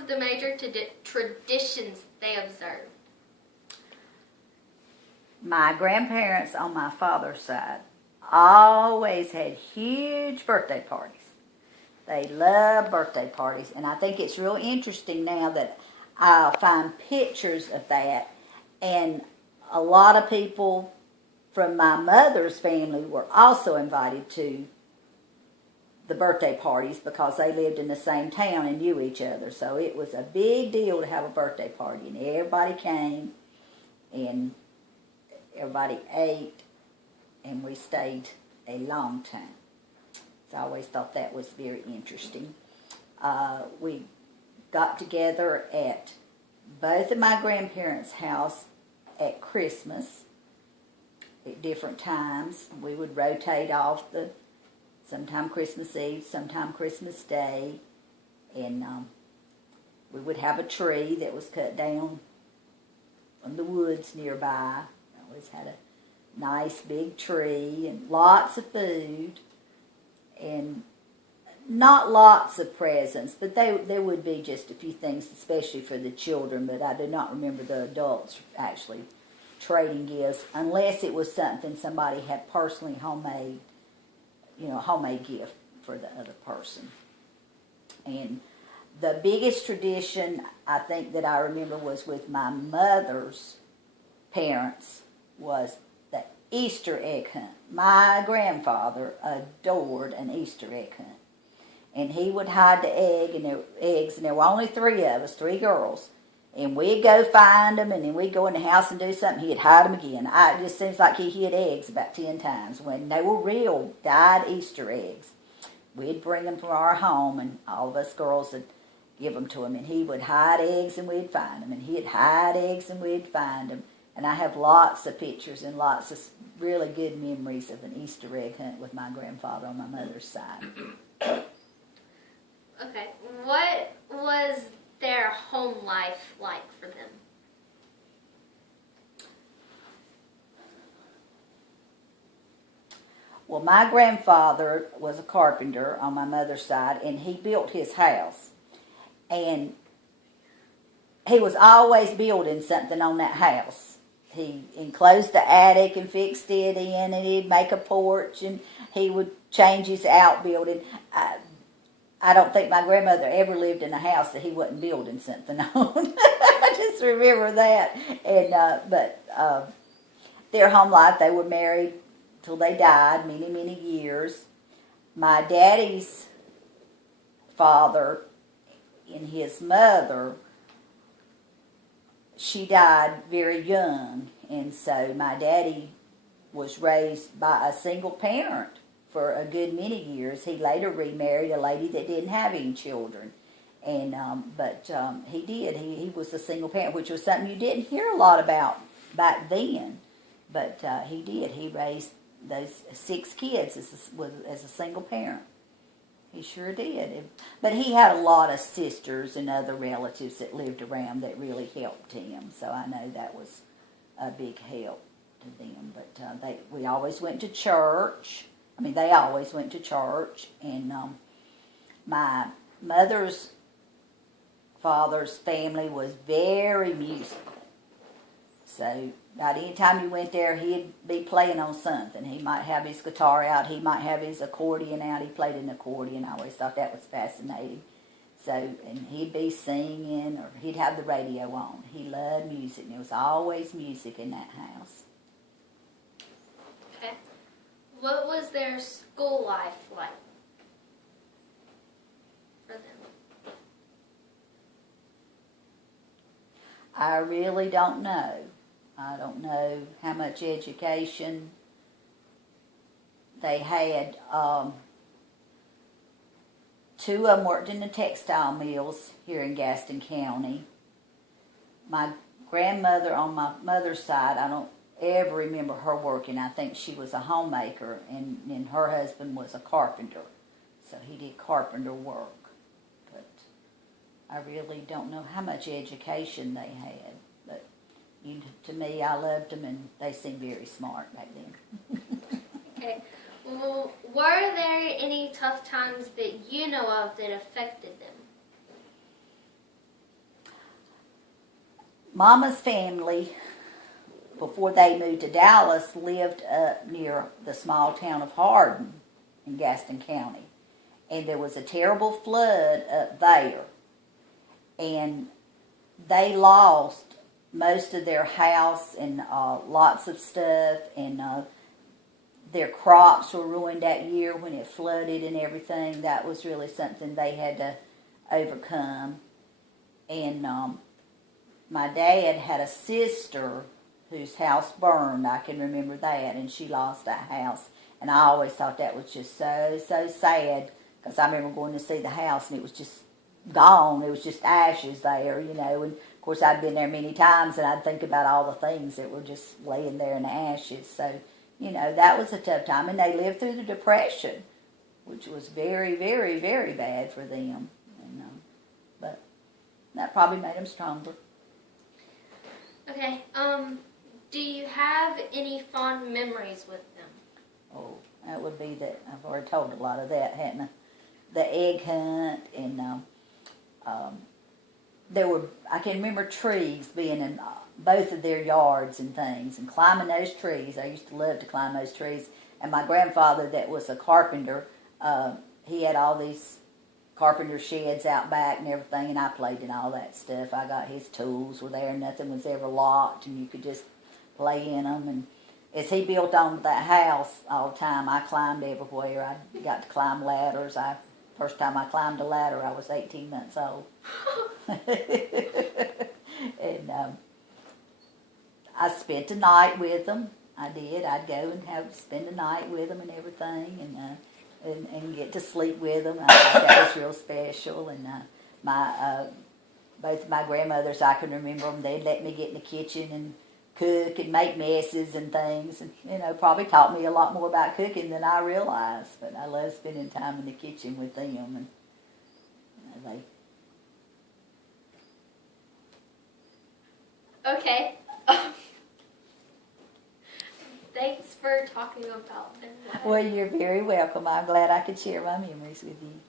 of the major traditions they observe? My grandparents on my father's side always had huge birthday parties. They love birthday parties, and I think it's real interesting now that I'll find pictures of that, and a lot of people from my mother's family were also invited to the birthday parties because they lived in the same town and knew each other. So it was a big deal to have a birthday party, and everybody came, and everybody ate, and we stayed a long time. So I always thought that was very interesting. We got together at both of my grandparents' house at Christmas at different times. We would rotate off sometime Christmas Eve, sometime Christmas Day, and we would have a tree that was cut down from the woods nearby. We always had a nice big tree and lots of food, and not lots of presents, but there would be just a few things, especially for the children, but I do not remember the adults actually trading gifts, unless it was something somebody had personally homemade, homemade gift for the other person. And the biggest tradition I think that I remember was with my mother's parents was the Easter egg hunt. My grandfather adored an Easter egg hunt. And he would hide the eggs, and there were only 3 of us, 3 girls. And we'd go find them, and then we'd go in the house and do something. He'd hide them again. It just seems like he hid eggs about 10 times. When they were real, dyed Easter eggs, we'd bring them from our home, and all of us girls would give them to him. And he would hide eggs, and we'd find them. And he'd hide eggs, and we'd find them. And I have lots of pictures and lots of really good memories of an Easter egg hunt with my grandfather on my mother's side. Okay, what was their home life like for them? Well, my grandfather was a carpenter on my mother's side, and he built his house. And he was always building something on that house. He enclosed the attic and fixed it in, and he'd make a porch, and he would change his outbuilding. I don't think my grandmother ever lived in a house that he wasn't building something on. I just remember that. And but their home life, they were married till they died, many, many years. My daddy's father and his mother, she died very young, and so my daddy was raised by a single parent for a good many years. He later remarried a lady that didn't have any children, and but he did. He was a single parent, which was something you didn't hear a lot about back then. But he did. He raised those 6 kids as a single parent. He sure did. But he had a lot of sisters and other relatives that lived around that really helped him. So I know that was a big help to them. But we always went to church. I mean, they always went to church, and my mother's father's family was very musical. So about any time you went there, he'd be playing on something. He might have his guitar out. He might have his accordion out. He played an accordion. I always thought that was fascinating. So, and he'd be singing, or he'd have the radio on. He loved music, and there was always music in that house. Okay. What was their school life like for them? I really don't know. I don't know how much education they had. 2 of them worked in the textile mills here in Gaston County. My grandmother on my mother's side, I don't ever remember her working. I think she was a homemaker, and her husband was a carpenter. So he did carpenter work. But I really don't know how much education they had. But to me, I loved them, and they seemed very smart back then. Okay. Well, were there any tough times that you know of that affected them? Mama's family, before they moved to Dallas, lived up near the small town of Hardin in Gaston County. And there was a terrible flood up there. And they lost most of their house and lots of stuff. And their crops were ruined that year when it flooded and everything. That was really something they had to overcome. And my dad had a sister whose house burned. I can remember that. And she lost that house. And I always thought that was just so sad. Because I remember going to see the house and it was just gone. It was just ashes there, you know. And of course I'd been there many times and I'd think about all the things that were just laying there in the ashes. So, you know, that was a tough time. And they lived through the Depression, which was very, very, very bad for them. And, but that probably made them stronger. Okay, do you have any fond memories with them? Oh, that would be that. I've already told a lot of that, hadn't I? The egg hunt, and there were, I can remember trees being in both of their yards and things, and climbing those trees. I used to love to climb those trees. And my grandfather, that was a carpenter, he had all these carpenter sheds out back and everything, and I played in all that stuff. I got his tools were there, nothing was ever locked, and you could just play in them. And as he built on that house all the time, I climbed everywhere. I got to climb ladders. First time I climbed a ladder, I was 18 months old. And I spent the night with them. I did. I'd go and spend the night with them and everything, and get to sleep with them. I thought that was real special. And both my grandmothers, I can remember them. They'd let me get in the kitchen and cook and make messes and things, and you know, probably taught me a lot more about cooking than I realized. But I love spending time in the kitchen with them, and they. Okay. Thanks for talking about them. Well, you're very welcome. I'm glad I could share my memories with you.